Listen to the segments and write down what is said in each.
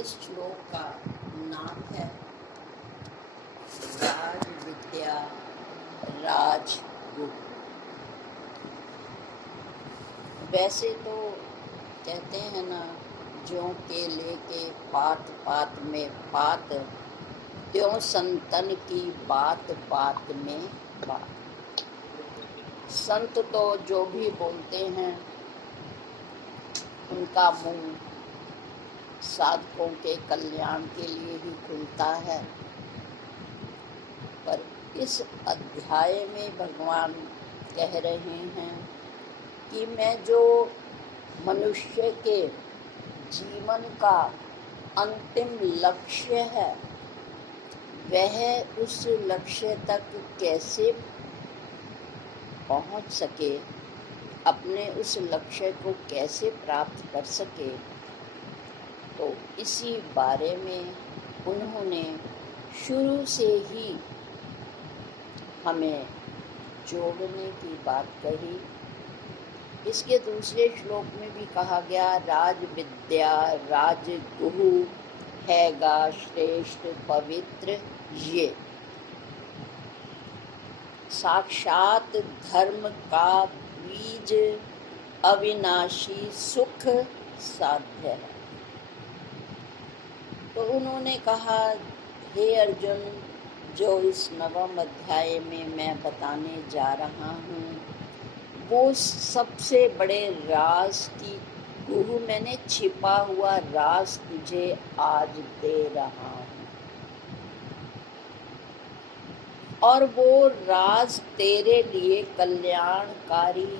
इस श्लोक का नाम है राज विद्या राजगुरु। वैसे तो कहते हैं ना, ज्यों के लेके पात पात में पात, त्यों संतन की बात बात में बात। संत तो जो भी बोलते हैं उनका मुंह साधकों के कल्याण के लिए ही खुलता है। पर इस अध्याय में भगवान कह रहे हैं कि मैं जो मनुष्य के जीवन का अंतिम लक्ष्य है, वह उस लक्ष्य तक कैसे पहुंच सके, अपने उस लक्ष्य को कैसे प्राप्त कर सके, तो इसी बारे में उन्होंने शुरू से ही हमें जोड़ने की बात कही। इसके दूसरे श्लोक में भी कहा गया, राज विद्या राजगुरु हैगा श्रेष्ठ पवित्र ये, साक्षात धर्म का बीज अविनाशी सुख साध्य है। तो उन्होंने कहा, हे अर्जुन, जो इस नवम अध्याय में मैं बताने जा रहा हूँ, वो सबसे बड़े राज की गुरु मैंने छिपा हुआ राज तुझे आज दे रहा हूँ, और वो राज तेरे लिए कल्याणकारी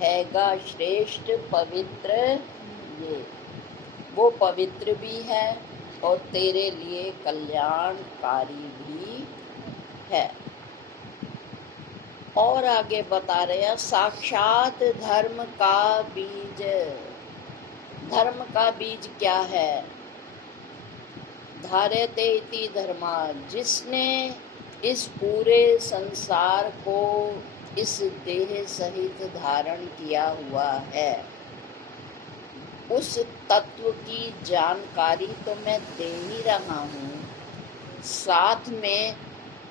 हैगा श्रेष्ठ पवित्र ये, वो पवित्र भी है और तेरे लिए कल्याणकारी भी है। और आगे बता रहे हैं, साक्षात धर्म का बीज। धर्म का बीज क्या है? धार्यते इति धर्मा, जिसने इस पूरे संसार को इस देह सहित धारण किया हुआ है, उस तत्व की जानकारी तो मैं दे ही रहा हूँ, साथ में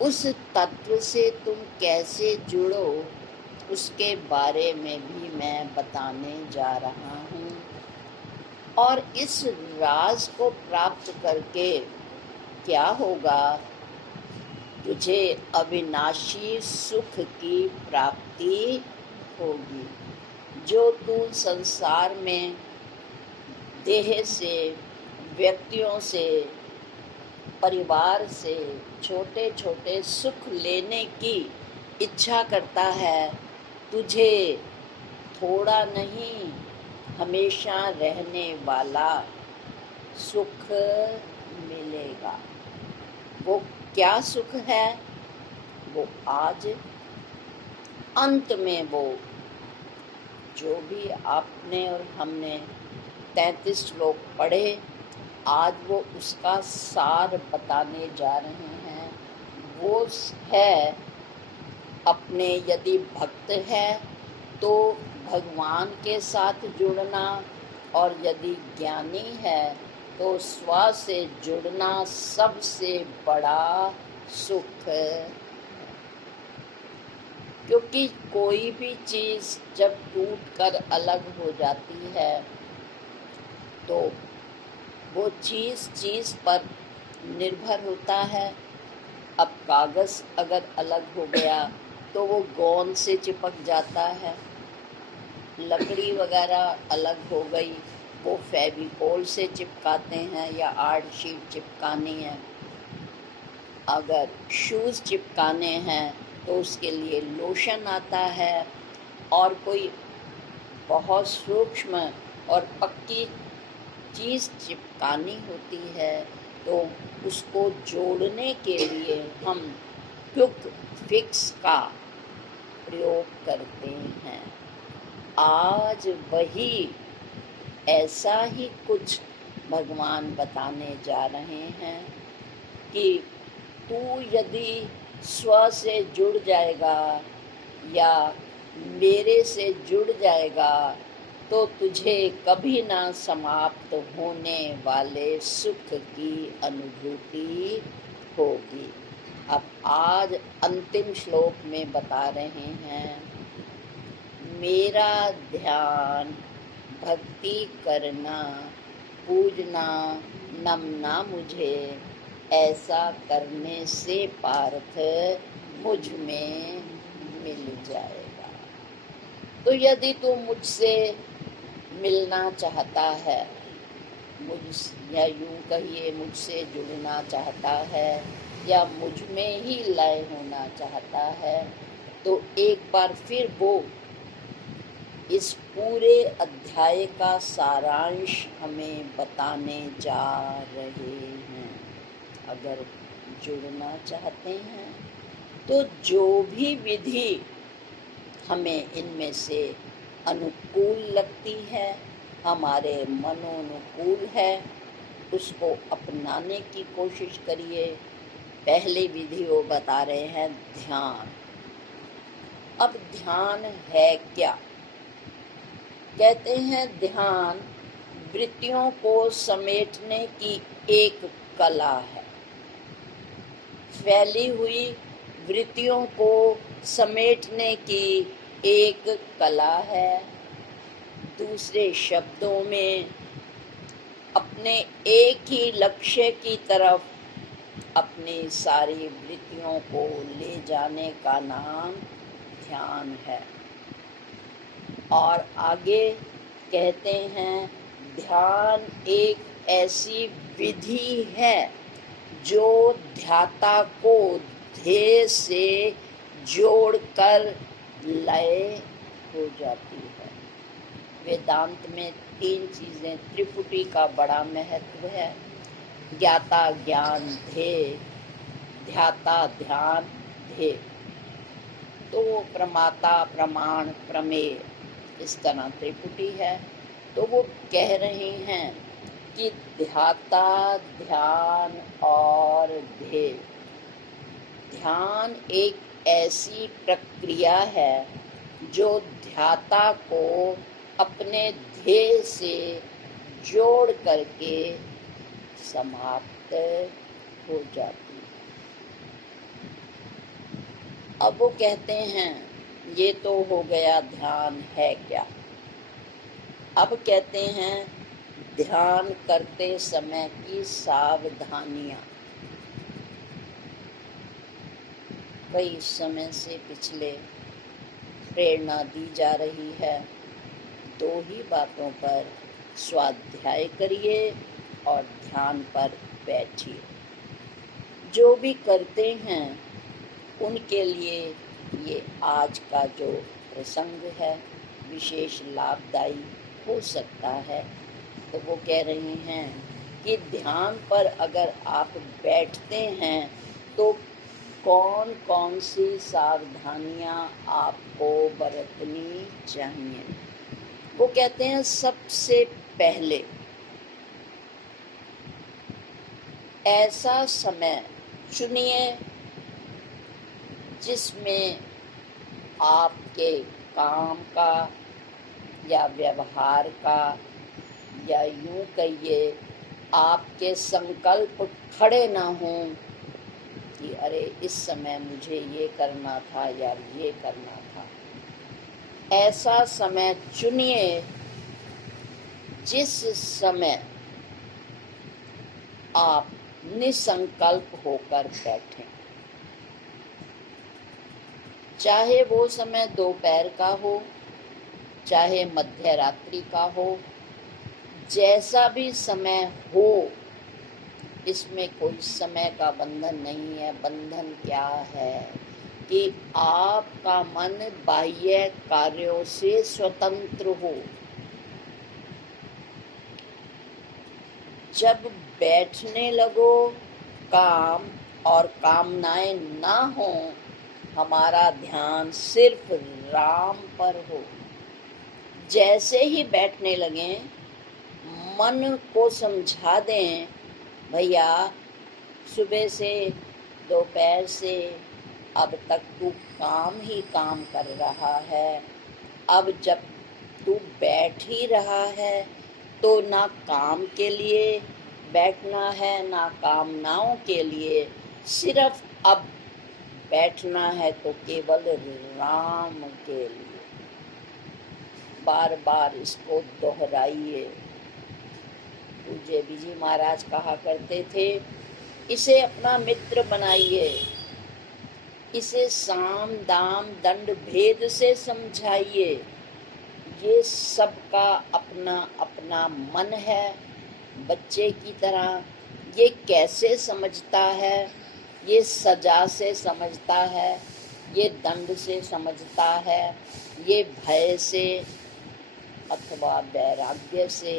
उस तत्व से तुम कैसे जुड़ो उसके बारे में भी मैं बताने जा रहा हूँ। और इस राज को प्राप्त करके क्या होगा? तुझे अविनाशी सुख की प्राप्ति होगी। जो तू संसार में देह से, व्यक्तियों से, परिवार से छोटे छोटे सुख लेने की इच्छा करता है, तुझे थोड़ा नहीं, हमेशा रहने वाला सुख मिलेगा। वो क्या सुख है? वो आज अंत में, वो जो भी आपने और हमने 33 श्लोक पढ़े, आज वो उसका सार बताने जा रहे हैं। वो है, अपने यदि भक्त है तो भगवान के साथ जुड़ना, और यदि ज्ञानी है तो स्व से जुड़ना सबसे बड़ा सुख है। क्योंकि कोई भी चीज़ जब टूट कर अलग हो जाती है तो वो चीज़ पर निर्भर होता है। अब कागज़ अगर अलग हो गया तो वो गोंद से चिपक जाता है, लकड़ी वगैरह अलग हो गई, वो फेविकोल से चिपकाते हैं या आर्ट शीट चिपकानी है। अगर शूज़ चिपकाने हैं तो उसके लिए लोशन आता है, और कोई बहुत सूक्ष्म और पक्की चीज़ चिपकानी होती है तो उसको जोड़ने के लिए हम क्विक फिक्स का प्रयोग करते हैं। आज वही ऐसा ही कुछ भगवान बताने जा रहे हैं कि तू यदि स्व से जुड़ जाएगा या मेरे से जुड़ जाएगा तो तुझे कभी ना समाप्त होने वाले सुख की अनुभूति होगी। अब आज अंतिम श्लोक में बता रहे हैं, मेरा ध्यान भक्ति करना, पूजना, नमना मुझे, ऐसा करने से पार्थ मुझ में मिल जाएगा। तो यदि तू मुझसे मिलना चाहता है, या यूं कहिए मुझसे जुड़ना चाहता है, या मुझ में ही लय होना चाहता है, तो एक बार फिर वो इस पूरे अध्याय का सारांश हमें बताने जा रहे हैं। अगर जुड़ना चाहते हैं तो जो भी विधि हमें इनमें से अनुकूल लगती है, हमारे मनोनुकूल है, उसको अपनाने की कोशिश करिए। पहली विधि वो बता रहे हैं, ध्यान। अब ध्यान है क्या? कहते हैं ध्यान वृत्तियों को समेटने की एक कला है। फैली हुई वृत्तियों को समेटने की एक कला है। दूसरे शब्दों में, अपने एक ही लक्ष्य की तरफ अपनी सारी वृत्तियों को ले जाने का नाम ध्यान है। और आगे कहते हैं, ध्यान एक ऐसी विधि है जो ध्याता को ध्येय से जोड़कर लय हो जाती है। वेदांत में 3 चीजें, त्रिपुटी का बड़ा महत्व है। ज्ञाता, ज्ञान, ध्येय, ध्याता, ध्यान, ध्येय। तो प्रमाता, प्रमाण, प्रमेय, इस तरह त्रिपुटी है। तो वो कह रहे हैं कि ध्याता, ध्यान और ध्येय। ध्यान एक ऐसी प्रक्रिया है जो ध्याता को अपने ध्येय से जोड़ करके समाप्त हो जाती है। अब वो कहते हैं, ये तो हो गया ध्यान है क्या। अब कहते हैं ध्यान करते समय की सावधानियां। कई समय से पिछले प्रेरणा दी जा रही है, 2 ही बातों पर स्वाध्याय करिए और ध्यान पर बैठिए। जो भी करते हैं उनके लिए ये आज का जो प्रसंग है विशेष लाभदायी हो सकता है। तो वो कह रहे हैं कि ध्यान पर अगर आप बैठते हैं तो कौन कौन सी सावधानियां आपको बरतनी चाहिए। वो कहते हैं, सबसे पहले ऐसा समय चुनिए जिसमें आपके काम का या व्यवहार का, या यूं कहिए आपके संकल्प खड़े ना हों कि अरे इस समय मुझे ये करना था या ये करना था। ऐसा समय चुनिए जिस समय आप निसंकल्प होकर बैठें। चाहे वो समय दोपहर का हो, चाहे मध्य रात्रि का हो, जैसा भी समय हो, इसमें कोई समय का बंधन नहीं है। बंधन क्या है कि आपका मन बाह्य कार्यों से स्वतंत्र हो। जब बैठने लगो, काम और कामनाएं ना हो, हमारा ध्यान सिर्फ राम पर हो। जैसे ही बैठने लगे, मन को समझा दें, भैया सुबह से दोपहर से अब तक तू काम ही काम कर रहा है। अब जब तू बैठ ही रहा है तो ना काम के लिए बैठना है ना कामनाओं के लिए, सिर्फ अब बैठना है तो केवल राम के लिए। बार बार इसको दोहराइए। पूज्य बीजी महाराज कहा करते थे, इसे अपना मित्र बनाइए, इसे साम दाम दंड भेद से समझाइए। ये सबका अपना अपना मन है। बच्चे की तरह ये कैसे समझता है? ये सजा से समझता है, ये दंड से समझता है, ये भय से अथवा वैराग्य से,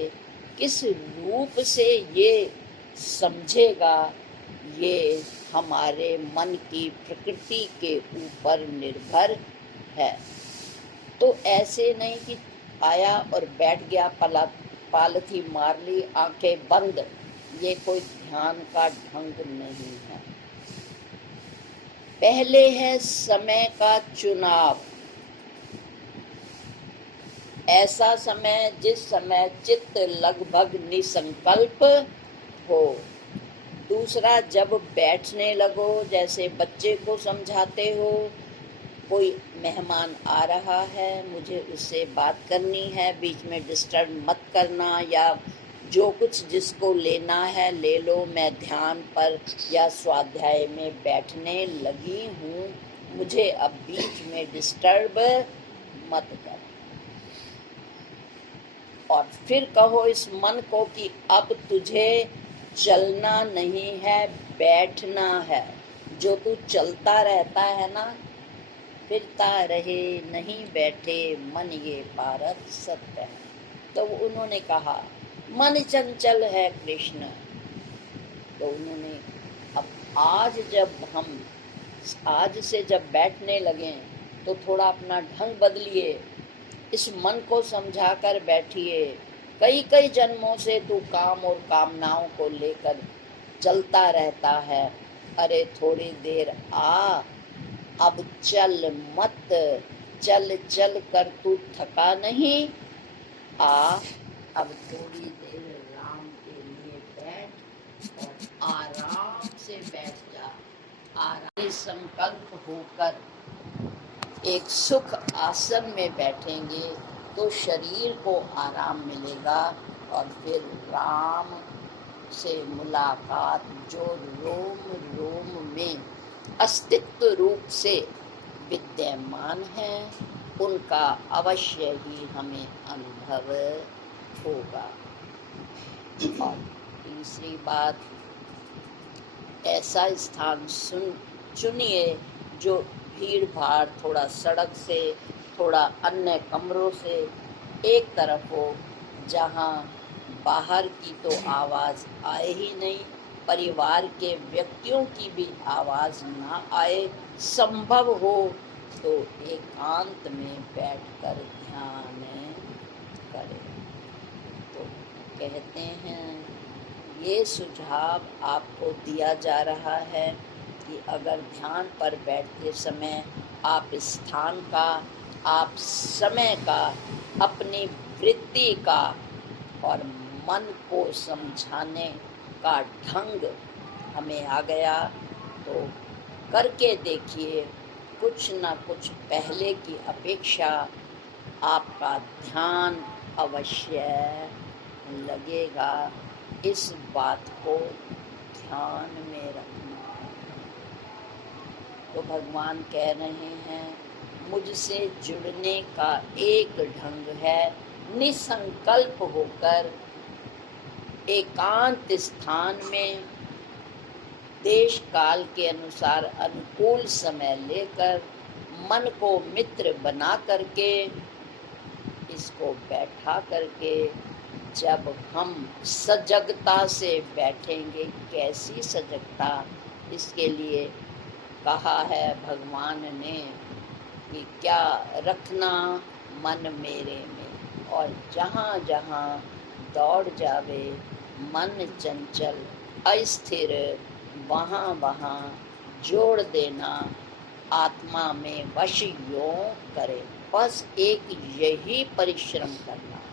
किस रूप से ये समझेगा, ये हमारे मन की प्रकृति के ऊपर निर्भर है। तो ऐसे नहीं कि आया और बैठ गया, पालथी मार ली, आंखें बंद, ये कोई ध्यान का ढंग नहीं है। पहले है समय का चुनाव, ऐसा समय जिस समय चित्त लगभग निसंकल्प हो। दूसरा, जब बैठने लगो, जैसे बच्चे को समझाते हो, कोई मेहमान आ रहा है, मुझे उससे बात करनी है, बीच में डिस्टर्ब मत करना, या जो कुछ जिसको लेना है ले लो, मैं ध्यान पर या स्वाध्याय में बैठने लगी हूँ, मुझे अब बीच में डिस्टर्ब मत कर। और फिर कहो इस मन को कि अब तुझे चलना नहीं है, बैठना है। जो तू चलता रहता है ना, फिरता रहे नहीं बैठे, मन ये पारत सत्य है। तो उन्होंने कहा मन चंचल है कृष्ण। तो उन्होंने अब आज से जब बैठने लगे तो थोड़ा अपना ढंग बदलिए, इस मन को समझा कर बैठिए। कई कई जन्मों से तू काम और कामनाओं को लेकर चलता रहता है। अरे थोड़ी देर आ, अब चल मत, चल चल कर तू थका नहीं, आ अब थोड़ी देर राम के लिए बैठ और आराम से बैठ जा। आराम संकल्प होकर एक सुख आसन में बैठेंगे तो शरीर को आराम मिलेगा, और फिर राम से मुलाकात जो रोम रोम में अस्तित्व रूप से विद्यमान है, उनका अवश्य ही हमें अनुभव होगा। और तीसरी बात, ऐसा स्थान चुनिए जो भीड़ भाड़, थोड़ा सड़क से, थोड़ा अन्य कमरों से एक तरफ हो, जहाँ बाहर की तो आवाज़ आए ही नहीं, परिवार के व्यक्तियों की भी आवाज़ ना आए, संभव हो तो एकांत में बैठकर ध्यान करें। तो कहते हैं ये सुझाव आपको दिया जा रहा है कि अगर ध्यान पर बैठते समय आप स्थान का, आप समय का, अपनी वृत्ति का और मन को समझाने का ढंग हमें आ गया, तो करके देखिए, कुछ ना कुछ पहले की अपेक्षा आपका ध्यान अवश्य लगेगा। इस बात को ध्यान में रखना। तो भगवान कह रहे हैं, मुझसे जुड़ने का एक ढंग है निसंकल्प होकर एकांत स्थान में देश काल के अनुसार अनुकूल समय लेकर मन को मित्र बना करके, इसको बैठा करके, जब हम सजगता से बैठेंगे, कैसी सजगता, इसके लिए कहा है भगवान ने कि क्या रखना मन मेरे में, और जहाँ जहाँ दौड़ जावे मन चंचल अस्थिर, वहाँ वहाँ जोड़ देना, आत्मा में वश यों करे। बस एक यही परिश्रम करना है,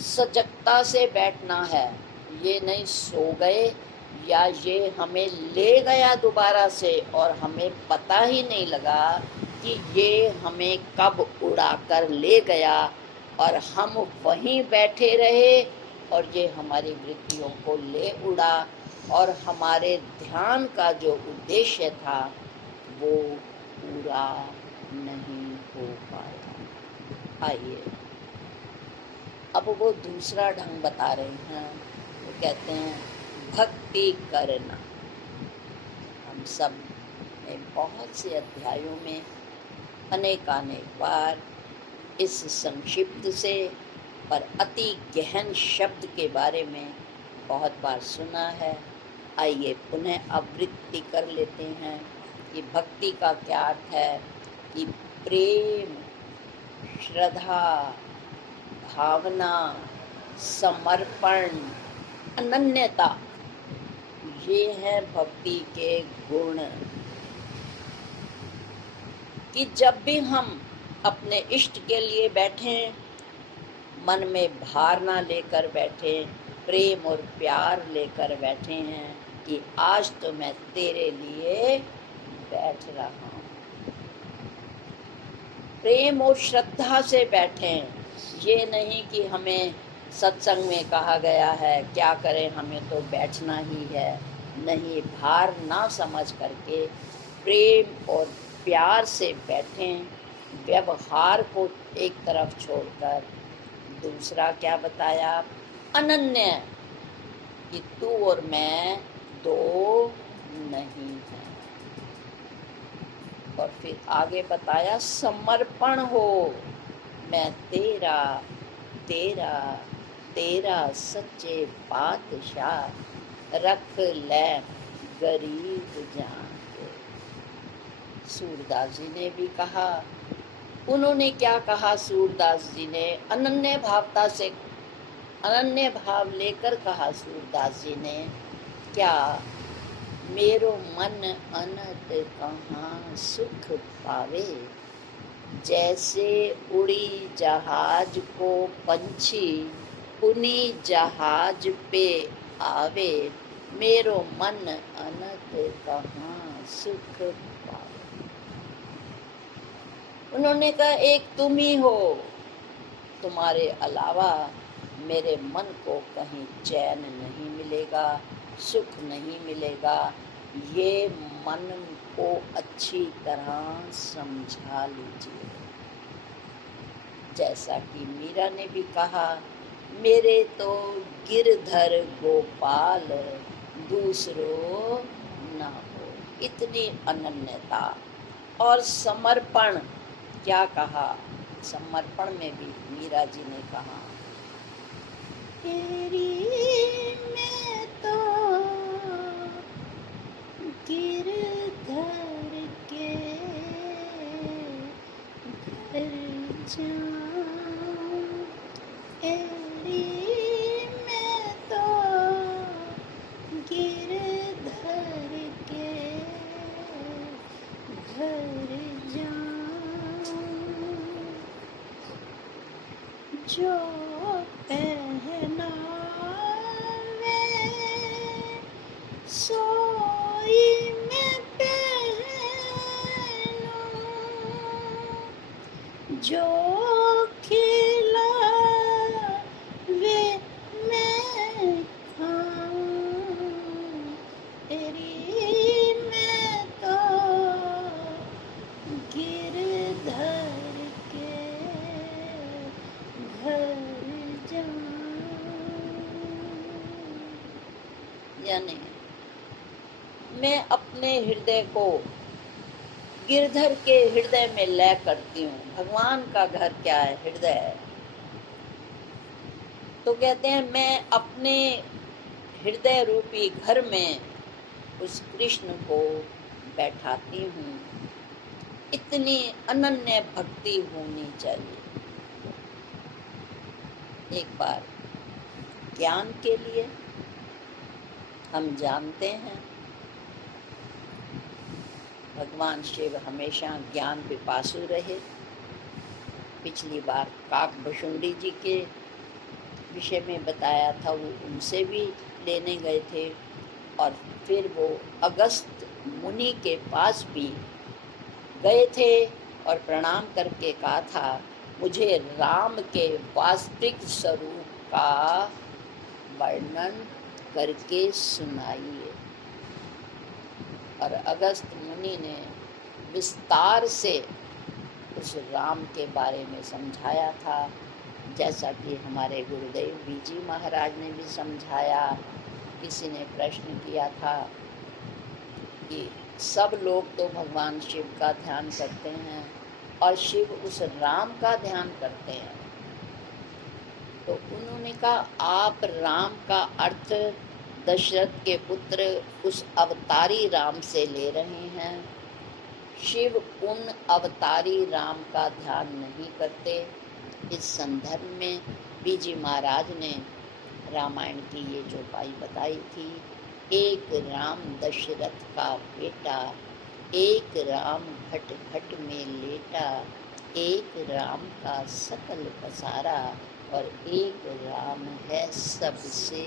सजगता से बैठना है। ये नहीं सो गए या ये हमें ले गया दोबारा से और हमें पता ही नहीं लगा कि ये हमें कब उड़ाकर ले गया और हम वहीं बैठे रहे और ये हमारी वृत्तियों को ले उड़ा और हमारे ध्यान का जो उद्देश्य था वो पूरा नहीं हो पाया। आइए अब वो दूसरा ढंग बता रहे हैं। वो कहते हैं भक्ति करना। हम सब ने बहुत से अध्यायों में अनेकानेक बार इस संक्षिप्त से पर अति गहन शब्द के बारे में बहुत बार सुना है। आइए पुनः आवृत्ति कर लेते हैं कि भक्ति का क्या अर्थ है। कि प्रेम, श्रद्धा, भावना, समर्पण, अनन्यता, ये है भक्ति के गुण। कि जब भी हम अपने इष्ट के लिए बैठें, मन में भार ना लेकर बैठे, प्रेम और प्यार लेकर बैठे हैं कि आज तो मैं तेरे लिए बैठ रहा हूँ। प्रेम और श्रद्धा से बैठें। ये नहीं कि हमें सत्संग में कहा गया है क्या करें, हमें तो बैठना ही है। नहीं, भार ना समझ करके प्रेम और प्यार से बैठें, व्यवहार को एक तरफ छोड़कर। दूसरा क्या बताया? अनन्य, कि तू और मैं दो नहीं हैं। और फिर आगे बताया समर्पण हो, मैं तेरा तेरा तेरा सच्चे पातशाह, रख ले गरीब जान के। सूरदास जी ने भी कहा, उन्होंने क्या कहा? सूरदास जी ने अनन्य भावता से, अनन्य भाव लेकर कहा सूरदास जी ने क्या? मेरो मन अनत कहाँ सुख पावे, जैसे उड़ी जहाज को पंछी उन्हीं जहाज पे आवे, मेरो मन अनत कहाँ सुख पावे। उन्होंने कहा एक तुम ही हो, तुम्हारे अलावा मेरे मन को कहीं चैन नहीं मिलेगा, सुख नहीं मिलेगा। ये मन को अच्छी तरह समझा लीजिए। जैसा कि मीरा ने भी कहा, मेरे तो गिरधर गोपाल दूसरो ना हो। इतनी अनन्यता और समर्पण। क्या कहा? समर्पण में भी मीरा जी ने कहा, तेरी मैं तो गिरधर के घर जाऊं, तेरी मैं तो गिरधर के घर जाऊं, जो पहनावे सोई मैं पहनूं, जो खिलावे मैं खाऊं, तेरी मैं तो गिरधर के घर जाऊं। यानी मैं अपने हृदय को गिरधर के हृदय में लय करती हूँ। भगवान का घर क्या है? हृदय है। तो कहते हैं मैं अपने हृदय रूपी घर में उस कृष्ण को बैठाती हूँ। इतनी अनन्य भक्ति होनी चाहिए। एक बार ज्ञान के लिए हम जानते हैं भगवान शिव हमेशा ज्ञान पिपासु रहे। पिछली बार काकभुशुंडी जी के विषय में बताया था, वो उनसे भी लेने गए थे और फिर वो अगस्त मुनि के पास भी गए थे और प्रणाम करके कहा था, मुझे राम के वास्तविक स्वरूप का वर्णन करके सुनाइए। और अगस्त मुनि ने विस्तार से उस राम के बारे में समझाया था, जैसा कि हमारे गुरुदेव बीजी महाराज ने भी समझाया। किसी ने प्रश्न किया था कि सब लोग तो भगवान शिव का ध्यान करते हैं और शिव उस राम का ध्यान करते हैं, तो उन्होंने कहा आप राम का अर्थ दशरथ के पुत्र उस अवतारी राम से ले रहे हैं। शिव उन अवतारी राम का ध्यान नहीं करते। इस संदर्भ में बीजी महाराज ने रामायण की ये जो बाई बताई थी, एक राम दशरथ का बेटा, एक राम घट घट में लेटा, एक राम का सकल पसारा और एक राम है सबसे।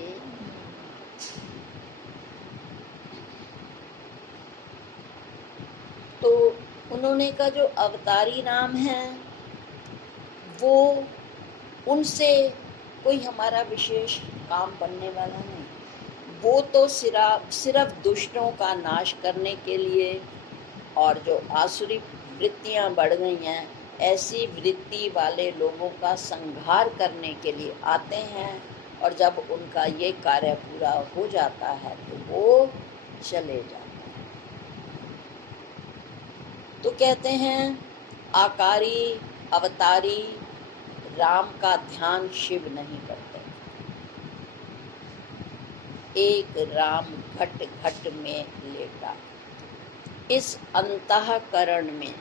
तो उन्होंने कहा जो अवतारी राम है वो उनसे कोई हमारा विशेष काम बनने वाला नहीं, वो तो सिर्फ दुष्टों का नाश करने के लिए और जो आसुरी वृत्तियां बढ़ गई हैं ऐसी वृत्ति वाले लोगों का संहार करने के लिए आते हैं, और जब उनका ये कार्य पूरा हो जाता है तो वो चले जाते हैं। तो कहते हैं आकारी अवतारी राम का ध्यान शिव नहीं करते। एक राम घट घट में लेटा, इस अंतःकरण में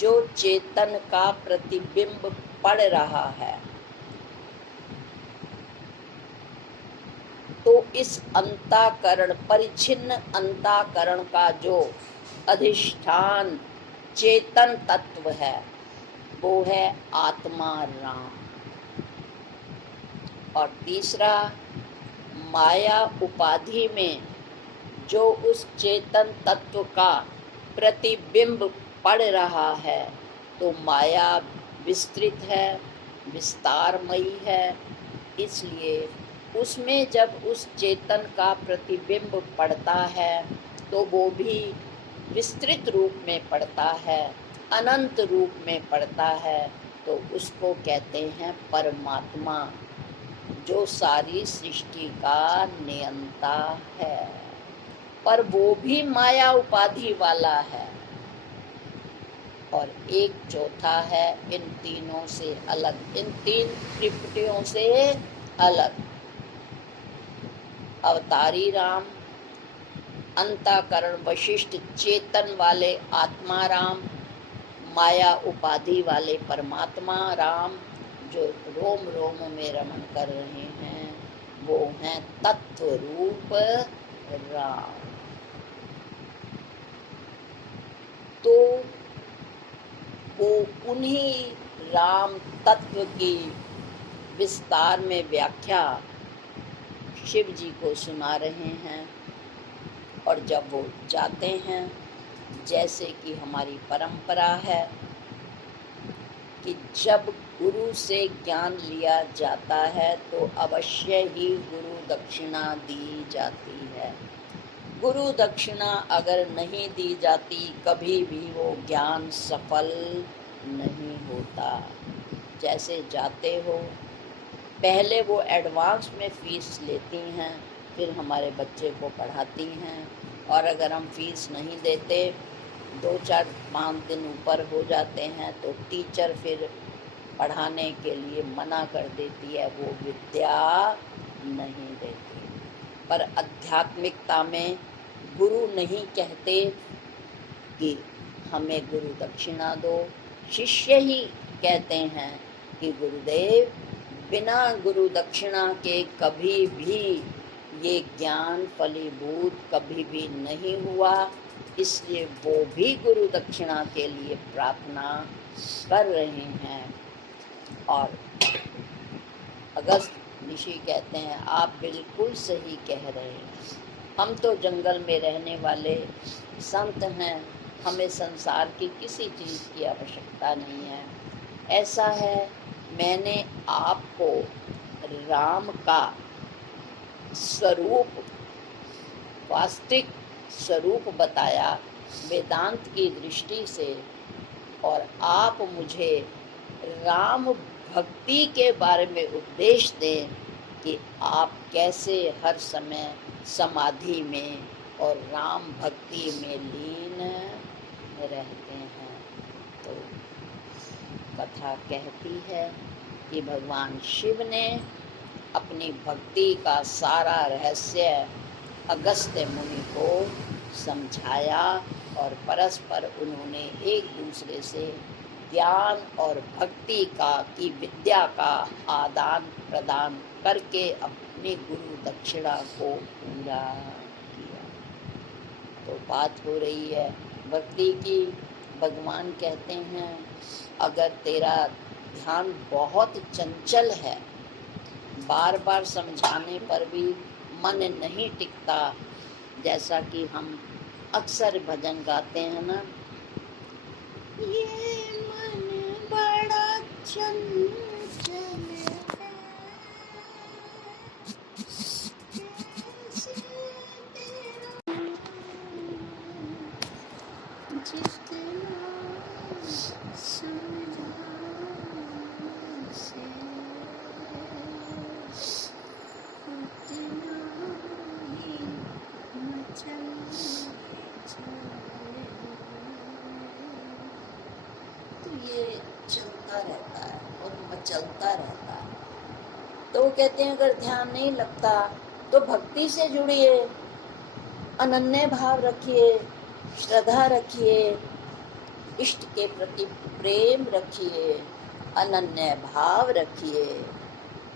जो चेतन का प्रतिबिंब पड़ रहा है, तो इस अंतःकरण परिच्छिन्न अंतःकरण का जो अधिष्ठान चेतन तत्व है वो है आत्मा राम। और तीसरा माया उपाधि में जो उस चेतन तत्व का प्रतिबिंब पड़ रहा है, तो माया विस्तृत है, विस्तारमयी है, इसलिए उसमें जब उस चेतन का प्रतिबिंब पड़ता है तो वो भी विस्तृत रूप में पड़ता है, अनंत रूप में पड़ता है, तो उसको कहते हैं परमात्मा, जो सारी सृष्टि का नियंता है, पर वो भी माया उपाधि वाला है। और एक चौथा है इन तीनों से अलग, इन तीन त्रिपुटियों से अलग, अवतारी राम, अंतःकरण वशिष्ठ चेतन वाले आत्मा राम, माया उपाधि वाले परमात्मा राम, जो रोम रोम में रमण कर रहे हैं, वो हैं तत्व रूप राम। तो वो उन्हीं राम तत्व की विस्तार में व्याख्या शिव जी को सुना रहे हैं। और जब वो जाते हैं, जैसे कि हमारी परंपरा है कि जब गुरु से ज्ञान लिया जाता है तो अवश्य ही गुरु दक्षिणा दी जाती है। गुरु दक्षिणा अगर नहीं दी जाती कभी भी वो ज्ञान सफल नहीं होता। जैसे जाते हो, पहले वो एडवांस में फीस लेती हैं, फिर हमारे बच्चे को पढ़ाती हैं, और अगर हम फीस नहीं देते, 2-4-5 दिन ऊपर हो जाते हैं तो टीचर फिर पढ़ाने के लिए मना कर देती है, वो विद्या नहीं देती। पर आध्यात्मिकता में गुरु नहीं कहते कि हमें गुरु दक्षिणा दो, शिष्य ही कहते हैं कि गुरुदेव बिना गुरु दक्षिणा के कभी भी ये ज्ञान फलीभूत कभी भी नहीं हुआ, इसलिए वो भी गुरु दक्षिणा के लिए प्रार्थना कर रहे हैं। और अगस्त ऋषि कहते हैं, आप बिल्कुल सही कह रहे हैं, हम तो जंगल में रहने वाले संत हैं, हमें संसार की किसी चीज़ की आवश्यकता नहीं है। ऐसा है, मैंने आपको राम का स्वरूप, वास्तविक स्वरूप बताया वेदांत की दृष्टि से, और आप मुझे राम भक्ति के बारे में उपदेश दें कि आप कैसे हर समय समाधि में और राम भक्ति में लीन रहते हैं। तो कथा कहती है कि भगवान शिव ने अपनी भक्ति का सारा रहस्य अगस्त्य मुनि को समझाया, और परस्पर उन्होंने एक दूसरे से ज्ञान और भक्ति की विद्या का आदान प्रदान करके अपनी गुरु दक्षिणा को पूरा किया। तो बात हो रही है भक्ति की। भगवान कहते हैं, अगर तेरा ध्यान बहुत चंचल है, बार बार समझाने पर भी मन नहीं टिकता, जैसा कि हम अक्सर भजन गाते हैं ना, ये मन बड़ा चंचल है, कैसे तेरा जितना समझा से उतना ही मचल चले। तो ये चलता रहता है और मचलता रहता है। तो वो कहते हैं, अगर ध्यान नहीं लगता तो भक्ति से जुड़िए, अनन्य भाव रखिए, श्रद्धा रखिए, इष्ट के प्रति प्रेम रखिए, अनन्य भाव रखिए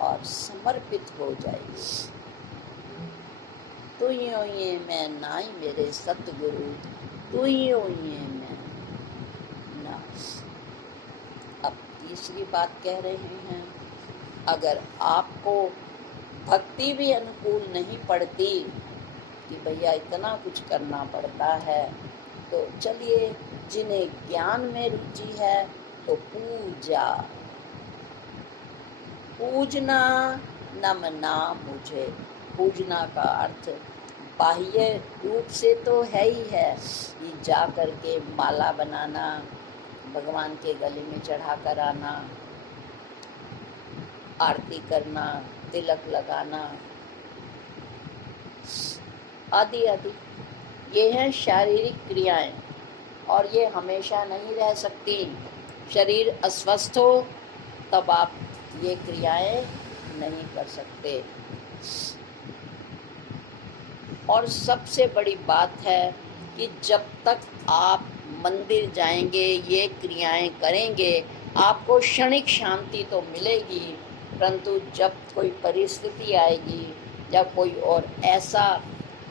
और समर्पित हो जाइए। तू ही हो ये मैं, नाई मेरे सतगुरु, तू ही हो ये मैं ना। अब तीसरी बात कह रहे हैं, अगर आपको भक्ति भी अनुकूल नहीं पड़ती कि भैया इतना कुछ करना पड़ता है, तो चलिए, जिन्हें ज्ञान में रुचि है तो पूजा, पूजना नमना मुझे। पूजना का अर्थ बाह्य रूप से तो है ही है, ये जा करके माला बनाना, भगवान के गले में चढ़ा कर आना, आरती करना, तिलक लगाना आदि आदि, ये हैं शारीरिक क्रियाएं, और ये हमेशा नहीं रह सकती। शरीर अस्वस्थ हो तब आप ये क्रियाएं नहीं कर सकते। और सबसे बड़ी बात है कि जब तक आप मंदिर जाएंगे, ये क्रियाएं करेंगे, आपको क्षणिक शांति तो मिलेगी, परंतु जब कोई परिस्थिति आएगी या कोई और ऐसा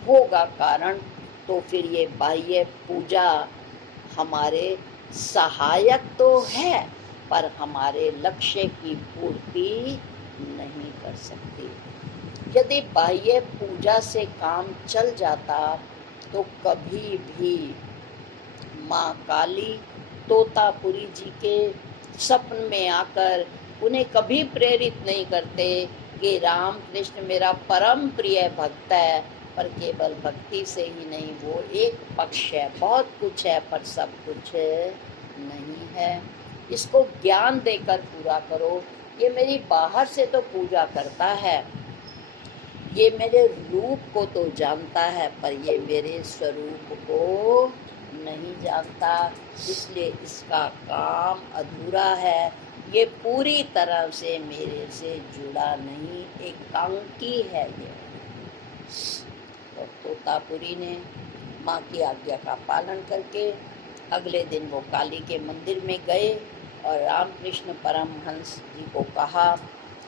होगा कारण, तो फिर ये बाह्य पूजा हमारे सहायक तो है, पर हमारे लक्ष्य की पूर्ति नहीं कर सकती। यदि बाह्य पूजा से काम चल जाता तो कभी भी माँ काली तोतापुरी जी के सपन में आकर उन्हें कभी प्रेरित नहीं करते कि राम कृष्ण मेरा परम प्रिय भक्त है, पर केवल भक्ति से ही नहीं, वो एक पक्ष है, बहुत कुछ है पर सब कुछ नहीं है। इसको ज्ञान देकर पूरा करो। ये मेरी बाहर से तो पूजा करता है, ये मेरे रूप को तो जानता है, पर ये मेरे स्वरूप को नहीं जानता, इसलिए इसका काम अधूरा है, ये पूरी तरह से मेरे से जुड़ा नहीं, एकांकी है ये। और तोतापुरी ने माँ की आज्ञा का पालन करके अगले दिन वो काली के मंदिर में गए और रामकृष्ण परमहंस जी को कहा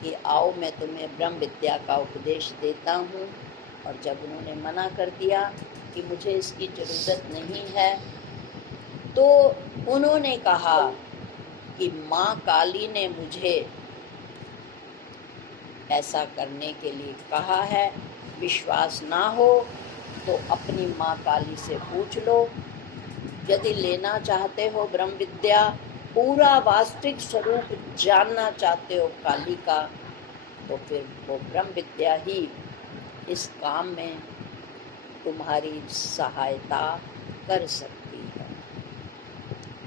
कि आओ मैं तुम्हें ब्रह्म विद्या का उपदेश देता हूँ। और जब उन्होंने मना कर दिया कि मुझे इसकी ज़रूरत नहीं है, तो उन्होंने कहा कि माँ काली ने मुझे ऐसा करने के लिए कहा है। विश्वास ना हो तो अपनी माँ काली से पूछ लो। यदि लेना चाहते हो ब्रह्म विद्या, पूरा वास्तविक स्वरूप जानना चाहते हो काली का, तो फिर वो ब्रह्म विद्या ही इस काम में तुम्हारी सहायता कर सकती है।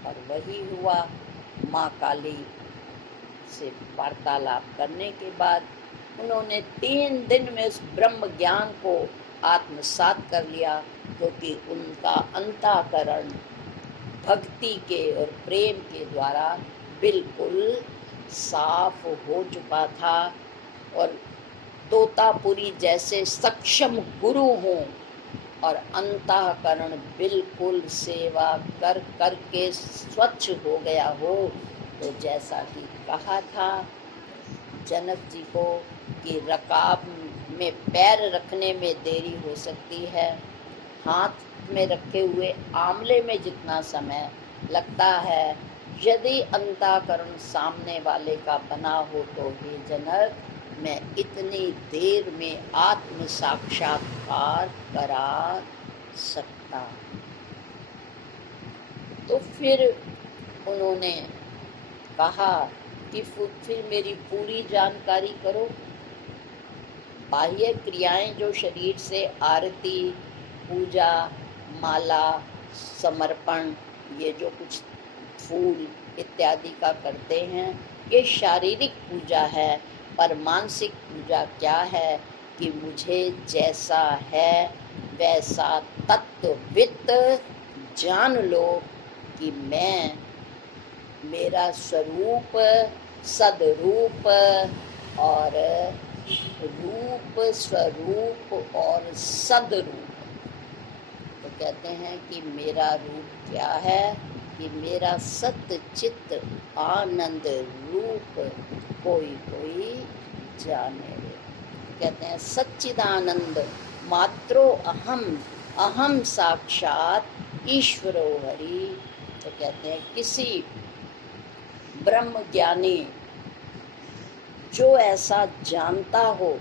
और वही हुआ। माँ काली से वार्तालाप करने के बाद उन्होंने 3 दिन में उस ब्रह्म ज्ञान को आत्मसात कर लिया, क्योंकि उनका अंतःकरण भक्ति के और प्रेम के द्वारा बिल्कुल साफ हो चुका था। और तोतापुरी जैसे सक्षम गुरु हों और अंतःकरण बिल्कुल सेवा कर कर के स्वच्छ हो गया हो, तो जैसा कि कहा था जनक जी को कि रकाब में पैर रखने में देरी हो सकती है, हाथ में रखे हुए आंवले में जितना समय लगता है, यदि अंतःकरण सामने वाले का बना हो तो हे जनक, मैं इतनी देर में आत्म साक्षात्कार करा सकता। तो फिर उन्होंने कहा कि फिर मेरी पूरी जानकारी करो। बाह्य क्रियाएं जो शरीर से आरती, पूजा, माला, समर्पण, ये जो कुछ फूल इत्यादि का करते हैं, ये शारीरिक पूजा है। पर मानसिक पूजा क्या है कि मुझे जैसा है वैसा तत्ववित जान लो कि मैं, मेरा स्वरूप सदरूप और रूप स्वरूप और सदरूप। तो कहते हैं कि मेरा रूप क्या है कि मेरा सत्य चित्त आनंद रूप कोई कोई जाने। कहते हैं सच्चिदानंद मात्रो अहम, अहम साक्षात ईश्वरो हरि। तो कहते हैं किसी ब्रह्म ज्ञानी जो ऐसा जानता हो,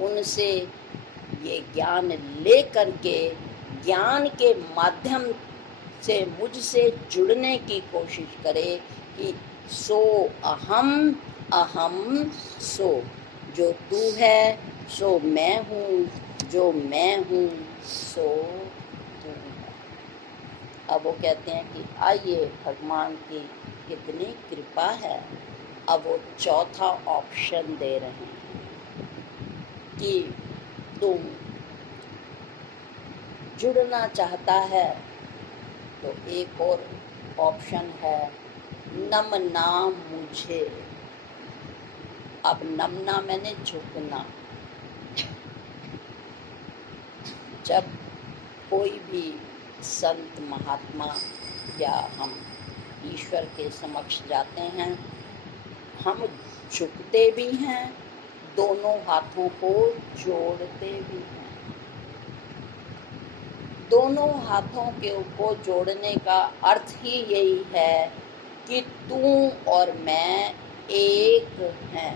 उनसे ये ज्ञान ले करके ज्ञान के माध्यम से मुझसे जुड़ने की कोशिश करे कि सो अहम, अहम सो, जो तू है सो मैं हूँ, जो मैं हूँ सो तू है। अब वो कहते हैं कि आइए, भगवान की कितनी कृपा है। अब वो चौथा ऑप्शन दे रहे हैं कि तुम जुड़ना चाहता है तो एक और ऑप्शन है, नमना मुझे। अब नमना मैंने झुकना। जब कोई भी संत महात्मा या हम ईश्वर के समक्ष जाते हैं, हम झुकते भी हैं, दोनों हाथों को जोड़ते भी हैं। दोनों हाथों को जोड़ने का अर्थ ही यही है कि तू और मैं एक हैं।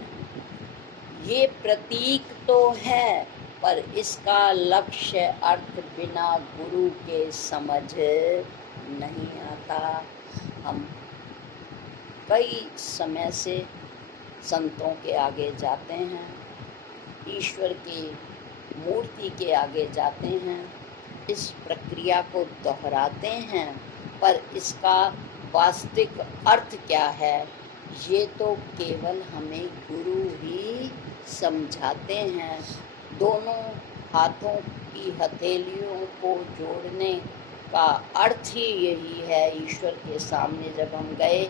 ये प्रतीक तो है, पर इसका लक्ष्य अर्थ बिना गुरु के समझ नहीं आता। हम कई समय से संतों के आगे जाते हैं, ईश्वर की मूर्ति के आगे जाते हैं, इस प्रक्रिया को दोहराते हैं, पर इसका वास्तविक अर्थ क्या है ये तो केवल हमें गुरु ही समझाते हैं। दोनों हाथों की हथेलियों को जोड़ने का अर्थ ही यही है ईश्वर के सामने जब हम गए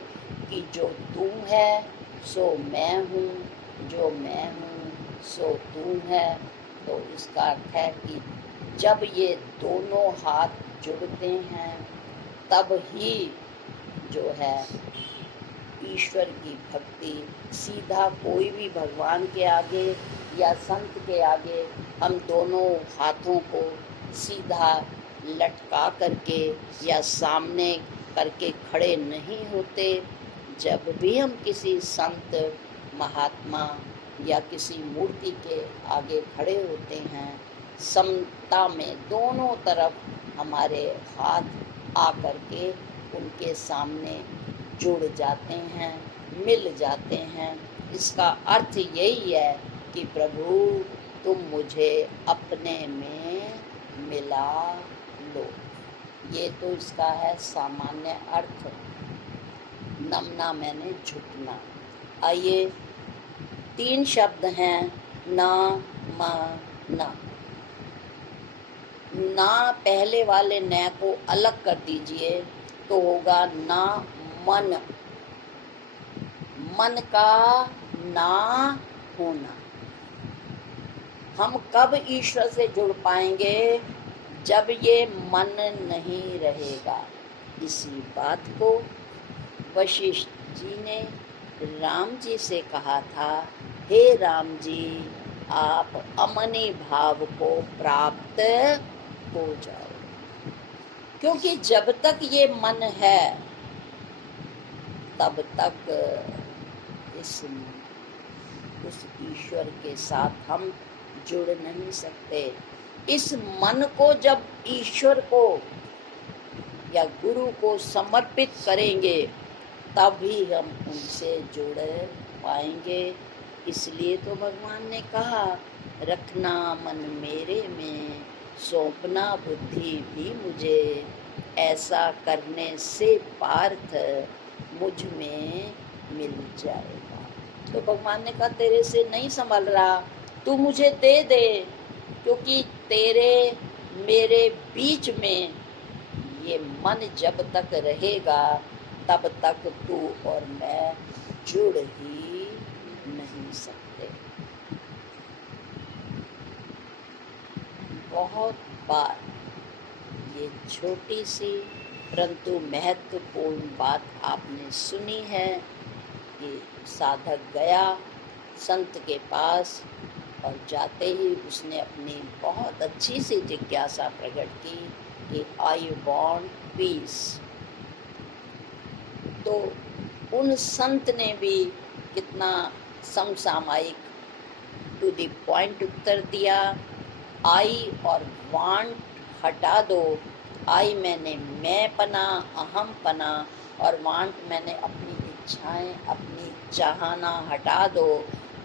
कि जो तू है सो मैं हूँ, जो मैं हूँ सो तू है। तो इसका अर्थ है कि जब ये दोनों हाथ जुड़ते हैं तब ही जो है ईश्वर की भक्ति, सीधा कोई भी भगवान के आगे या संत के आगे हम दोनों हाथों को सीधा लटका करके या सामने करके खड़े नहीं होते। जब भी हम किसी संत, महात्मा या किसी मूर्ति के आगे खड़े होते हैं, समता में दोनों तरफ हमारे हाथ आकर के उनके सामने जुड़ जाते हैं, मिल जाते हैं। इसका अर्थ यही है कि प्रभु तुम मुझे अपने में मिला लो। ये तो इसका है सामान्य अर्थ, नमना मैंने झुकना। आइए 3 शब्द हैं ना, म, ना। ना पहले वाले न को अलग कर दीजिए तो होगा ना मन, मन का ना होना। हम कब ईश्वर से जुड़ पाएंगे? जब ये मन नहीं रहेगा। इसी बात को वशिष्ठ जी ने राम जी से कहा था, हे राम जी आप अमनी भाव को प्राप्त हो जाओ। क्योंकि जब तक ये मन है तब तक उस ईश्वर के साथ हम जुड़ नहीं सकते। इस मन को जब ईश्वर को या गुरु को समर्पित करेंगे तभी हम उनसे जुड़ पाएंगे। इसलिए तो भगवान ने कहा, रखना मन मेरे में, सौंपना बुद्धि भी मुझे, ऐसा करने से पार्थ मुझ में मिल जाएगा। तो भगवान ने कहा, तेरे से नहीं संभल रहा, तू मुझे दे दे, क्योंकि तेरे मेरे बीच में ये मन जब तक रहेगा तब तक तू और मैं जुड़ ही नहीं सकते। बहुत बार ये छोटी सी परंतु महत्वपूर्ण बात आपने सुनी है कि साधक गया संत के पास और जाते ही उसने अपनी बहुत अच्छी सी जिज्ञासा प्रकट की कि आई वांट पीस। तो उन संत ने भी कितना समसामयिक टू द पॉइंट उत्तर दिया। आई और वांट हटा दो। आई मैंने मैं पना, अहम पना, और वांट मैंने अपनी इच्छाएं, अपनी चाहना हटा दो।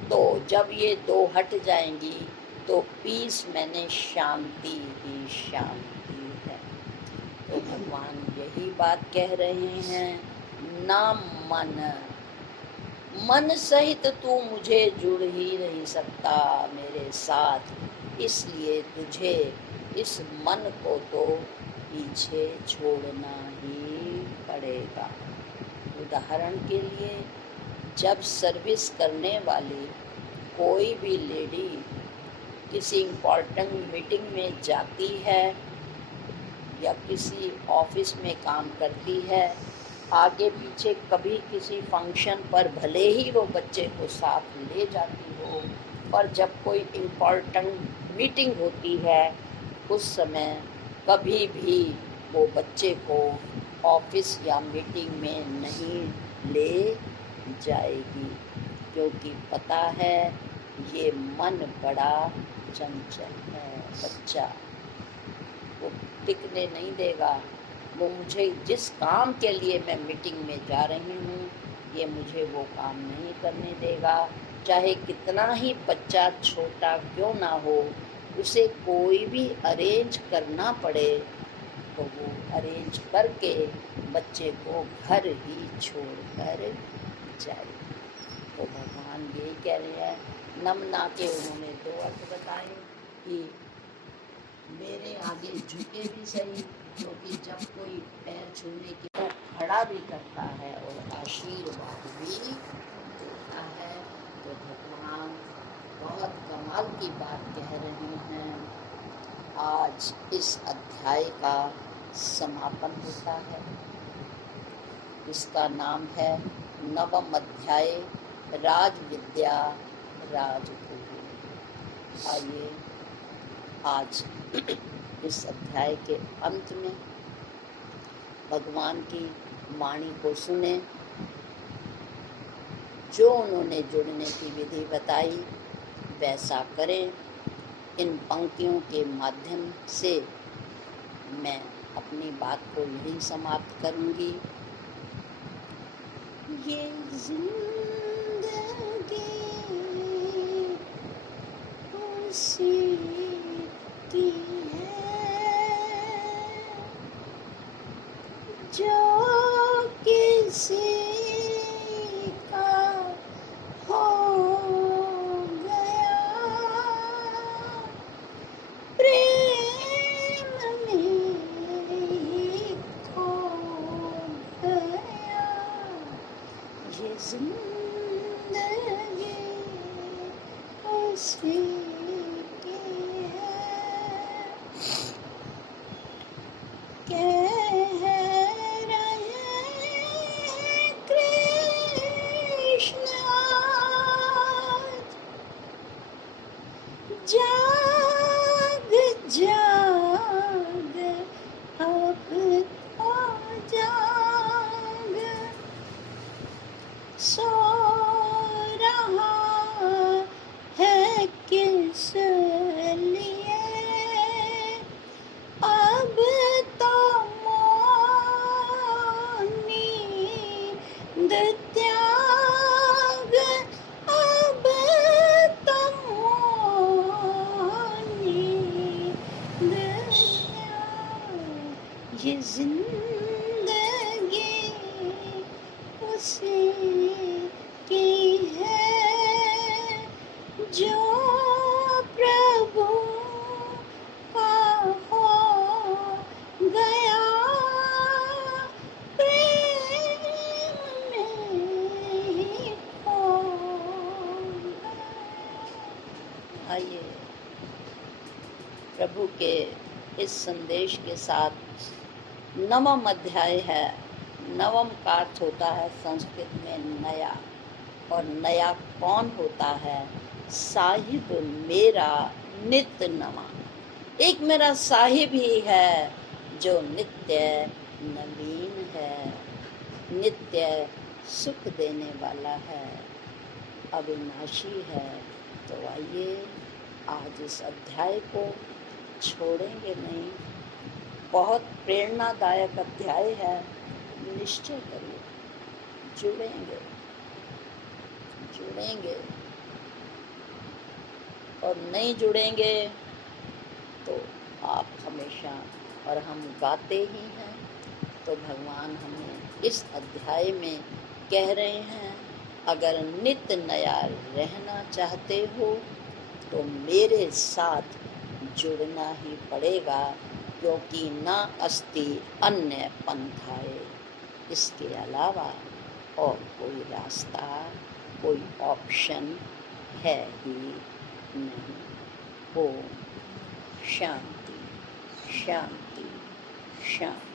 तो जब ये दो हट जाएंगी तो पीस मैंने शांति ही शांति है। तो भगवान यही बात कह रहे हैं, ना मन, मन सहित तू मुझे जुड़ ही नहीं सकता मेरे साथ, इसलिए तुझे इस मन को तो पीछे छोड़ना ही पड़ेगा। उदाहरण के लिए, जब सर्विस करने वाली कोई भी लेडी किसी इम्पोर्टेंट मीटिंग में जाती है या किसी ऑफिस में काम करती है, आगे पीछे कभी किसी फंक्शन पर भले ही वो बच्चे को साथ ले जाती हो, पर जब कोई इम्पोर्टेंट मीटिंग होती है उस समय कभी भी वो बच्चे को ऑफिस या मीटिंग में नहीं ले जाएगी, क्योंकि पता है ये मन बड़ा चंचल है। बच्चा वो टिकने नहीं देगा। वो मुझे जिस काम के लिए मैं मीटिंग में जा रही हूँ, ये मुझे वो काम नहीं करने देगा। चाहे कितना ही बच्चा छोटा क्यों ना हो, उसे कोई भी अरेंज करना पड़े तो वो अरेंज करके बच्चे को घर ही छोड़कर जाए। तो भगवान यही कह रहे हैं, नमना के उन्होंने 2 अर्थ बताए कि मेरे आगे झुके भी सही, क्योंकि जब कोई पैर छूने के तो खड़ा भी करता है और आशीर्वाद भी देता है। तो भगवान बहुत कमाल की बात कह रहे हैं। आज इस अध्याय का समापन होता है। इसका नाम है 9वां अध्याय, राज विद्या राजगुरु। आइए आज इस अध्याय के अंत में भगवान की वाणी को सुने। जो उन्होंने जुड़ने की विधि बताई वैसा करें। इन पंक्तियों के माध्यम से मैं अपनी बात को यहीं समाप्त करूंगी। ये जिंदगी उसी की है जो किसी का हो गया प्रेम में ही खो गया। ये जिंदगी उसी की है। कह रहे कृष्ण आज जाग जाग अब तो जाग सो रहा है किस लिए अब तो नींद त्याग अब तो नींद त्याग। ये जिंदगी उसी की है जो प्रभु का हो गया प्रेम में ही खो गया। आइए प्रभु के इस संदेश के साथ नवम अध्याय है। नवम का अर्थ होता है संस्कृत में नया, और नया कौन होता है? साहिब मेरा नित्य नवा। एक मेरा साहिब ही है जो नित्य नवीन है, नित्य सुख देने वाला है, अविनाशी है। तो आइए आज इस अध्याय को छोड़ेंगे नहीं। बहुत प्रेरणादायक अध्याय है। निश्चय करिए जुड़ेंगे जुड़ेंगे, और नहीं जुड़ेंगे तो आप हमेशा, और हम गाते ही हैं, तो भगवान हमें इस अध्याय में कह रहे हैं अगर नित्य नया रहना चाहते हो तो मेरे साथ जुड़ना ही पड़ेगा, क्योंकि ना अस्ति अन्य पंथाए, इसके अलावा और कोई रास्ता, कोई ऑप्शन है ही नहीं। ओम शांति शांति शांति।